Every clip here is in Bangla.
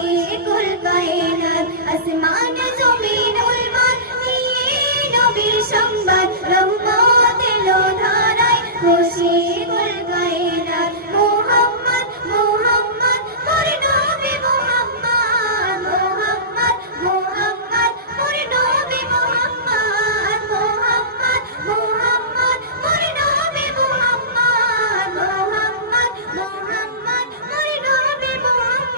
খুশি কুল কায়নাত আসমান জমিন উলমান নিয়ে নবীর সংবাদ রহমত এলো ধারায় খুশি কুল কায়নাত মুহাম্মদ মুহাম্মদ মোর নবী মুহাম্মদ মুহাম্মদ মুহাম্মদ মোর নবী মুহাম্মদ মুহাম্মদ মুহাম্মদ মোর নবী মুহাম্মদ মুহাম্মদ মুহাম্মদ মোর নবী মুহাম্মদ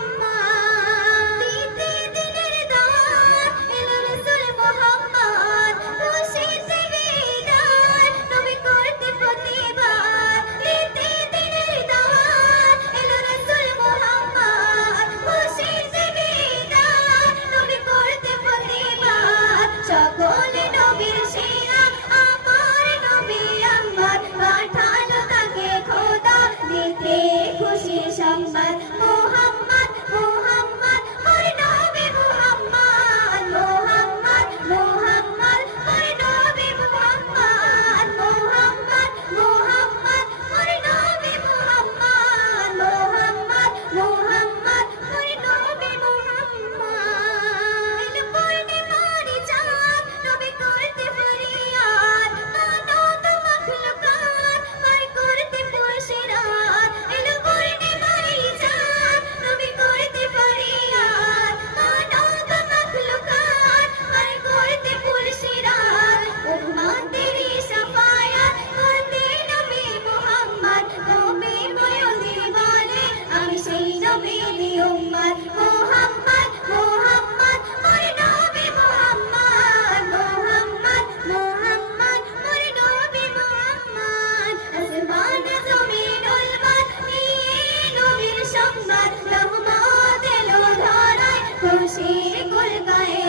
দিতে দিনের দান এলো রাসূল মুহাম্মদ খুশিতে বিদায় নবী করতে প্রতিবাদ দিতে দিনের দান এলো রাসূল মুহাম্মদ খুশিতে বিদায় নবী করতে প্রতিবাদ সকল নবীর সেরা আমার নবী আমার পাঠালো তাকে খোদা দিতে খুশির সংবাদ মুহাম্মদ মুহাম্মদ মোর নবী মুহাম্মদ মুহাম্মদ মুহাম্মদ মোর নবী মুহাম্মদ মুহাম্মদ মুহাম্মদ মোর নবী মুহাম্মদ মুহাম্মদ মুহাম্মদ মোর নবী মুহাম্মদ পূর্ণিমারি চাঁদ নবী করতে ফরিয়াদ মানব মাখলুকাত পার করতে পুরশিরাত এলো পূর্ণিমারি চাঁদ নবী করতে ফরিয়াদ মানব মাখলুকাত পার করতে পুরশিরাত উম্মতেরি শাফায়াত করতে নবী মুহাম্মদ নবী বয়সী বলে আমি সেই নবীর উম্মত মুহাম্মদ মুহাম্মদ মোর নবী মুহাম্মদ মুহাম্মদ মুহাম্মদ মোর নবী মুহাম্মদ আসমান জমিন উলমান নিয়ে নবীর সংবাদ রহমত এলো ধারায় খুশি কুল কায়নাত